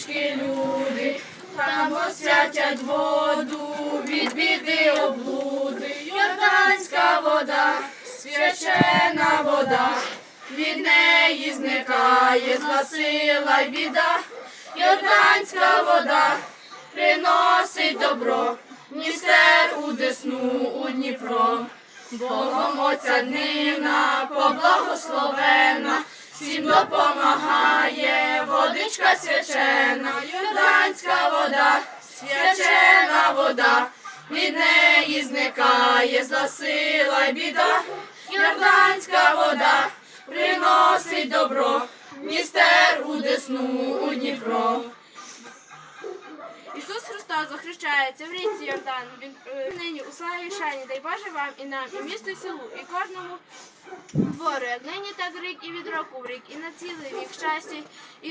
річки люди, там освятять воду, від біди облуди, Йорданська вода, свячена вода, від неї зникає зла сила й біда, Йорданська вода приносить добро, Дністер у десну у Дніпро. Богом Отця днина, поблагословена, всім допомагає водичка свячена, юрданська вода, свячена вода, від неї зникає зла сила й біда, Йорданська вода приносить добро, містер у десну у Дніпро. Христос захрещається в річці Йордан. Він е, нині у славі шані, дай Боже вам і нам, і місту, і селу, і кожному двору, як нині, так рік і від року в рік, і на цілий вік щастя, і,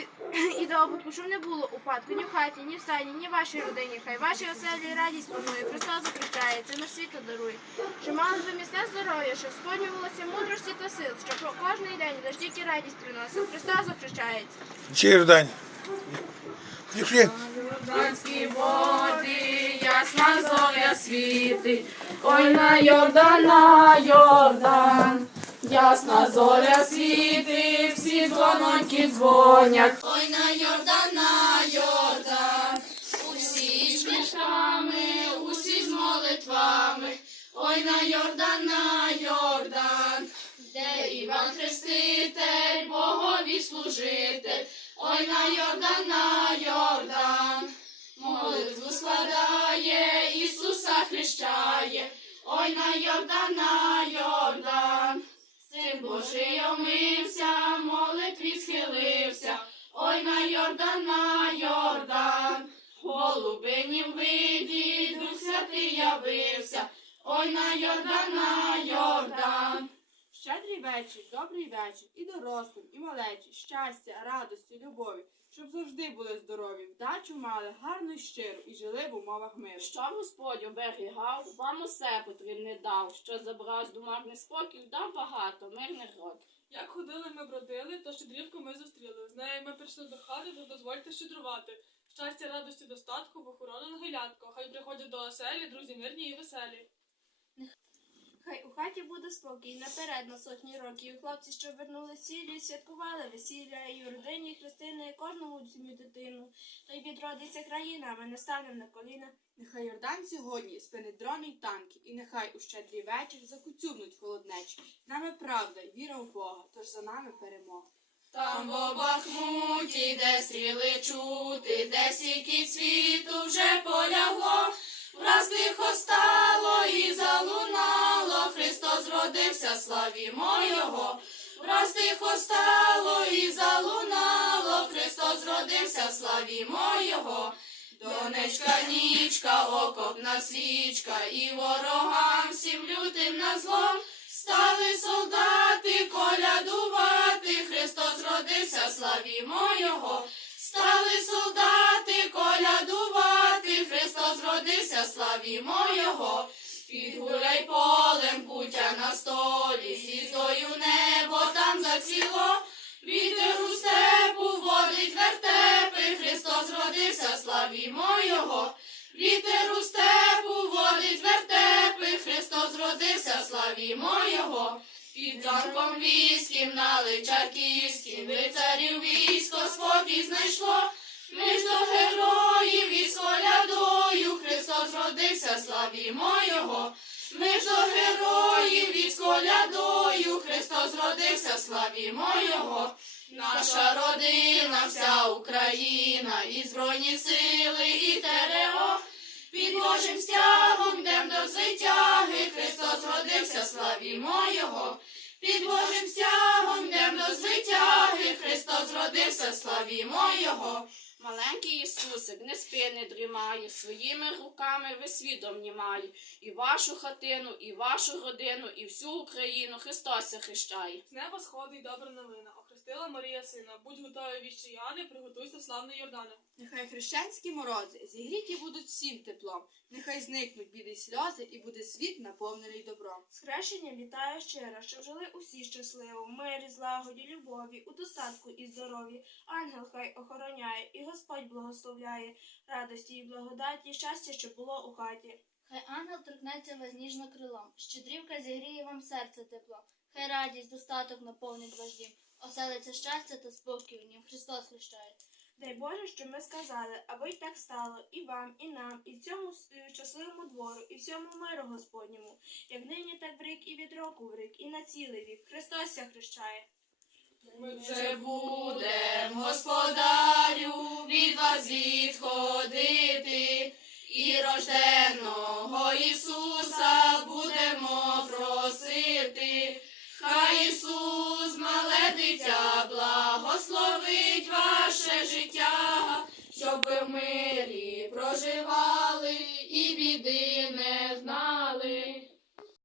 і добутку, щоб не було упадку ні в хаті, ні в стайні, ні в вашій родині. Хай ваші оселі радість панує, Христос захрещається, на світло дарує. Що мали би міцне здоров'я, що сповнювалося мудрості та сил, що кожний день дождік і радість приносив. Христос захрещається. Чердань. Пішли. Йорданські води, ясна зоря світить, ой на Йордан, на Йордан, ясна зоря світить, всі дзвононьки дзвонять. Ой на Йордан, на Йордан, усі з мішками, усі з молитвами, ой на Йордан, на Йордан, де Іван Хреститель, Богові служитель, ой на Йордан, на Йордан, молитву складає, Ісуса хрещає, ой на Йордан, на Йордан, Син Божий омився, молитві схилився, ой на Йордан, на Йордан, голубинім виді, Дух Святий явився, ой на Йордан, на Йордан. Щедрий вечір, добрий вечір і дорослим, і малечі, щастя, радості, любові, щоб завжди були здорові, вдачу мали, гарну й щиру, і жили в умовах миру. Що Господь оберігав, вам усе потрібне дав, що забрав з думок неспокій, дав багато мирних років. Як ходили ми бродили, то щедрівку ми зустріли. З нею ми прийшли до хати, то дозвольте щедрувати. Щастя, радості, достатку, в охорону ангелятко. Хай приходять до оселі, друзі мирні і веселі. Хай у хаті буде спокій наперед на сотні років. І хлопці, що вернули сілі, святкували весілля, і у родині Христини, і кожному сім'ю дитину. Та й відродиться країна, ми не станемо на коліна. Нехай Йордан сьогодні спинить дрони й танки, і нехай у щедрий вечір закуцюбнуть холоднечі. Нами правда й віра в Бога, тож за нами перемога. Там в Бахмуті, де стріли чути, де сіки світу вже полягло, враз тихо стало і залунало, Христос родився, славімо Його. Враз тихо стало і залунало, Христос родився, славімо Його. Донечка, нічка, окопна свічка, і ворогам всім лютим на зло. Стали солдати колядувати, Христос родився, славімо Його. Стали солдати колядувати, Христос родився, славімо Його. Підгуляй полем путя на столі, зіздою небо там заціло. Вітер у степу водить вертепи, Христос родився, славімо Його. Вітер у степу водить вертепи, Христос родився, славімо Його. Під замком війським на Личаківським лицарів військо спокій знайшло. Ми ж до героїв і колядою Христос родився, славімо героїв і колядою Христос родився, славімо Його. Наша родина, вся Україна, і Збройні сили, і ТРО. Під Божим стягом йдем до звитяги, Христос родився, славімо Його. Під Божим стягом йдем до звитяги, Христос родився, славімо Його. Маленький Ісусик не спи, не дрімає, своїми руками ви світом німає. І вашу хатину, і вашу родину, і всю Україну Христос захищає. З неба сходить добра новина. Хрестила Марія сина. Будь готові віщеяни, приготуйся славний Йордане. Нехай хрещенські морози зігріті будуть всім теплом. Нехай зникнуть біди й сльози, і буде світ наповнений добром. З хрещенням вітаю щиро, щоб жили усі щасливо, в мирі, злагоді, любові, у достатку і здоров'ї. Ангел хай охороняє, і Господь благословляє, радості і благодаті, щастя, щоб було у хаті. Хай ангел торкнеться вас ніжно крилом, щедрівка зігріє вам серце тепло. Хай радість, достаток наповнить ваш дім, оселиться щастя та спокій в нім. Христос хрещає. Дай Боже, що ми сказали, аби й так стало, і вам, і нам, і цьому е, щасливому двору, і всьому миру Господньому, як нині, так в рік і від року в рік, і на цілий вік. Христос ся хрещає. Ми Вже будем, господарю, від вас відходити, і рожденого Ісуса будемо просити, Хай Ісус, мале дитя, благословить ваше життя, щоб ви в мирі проживали.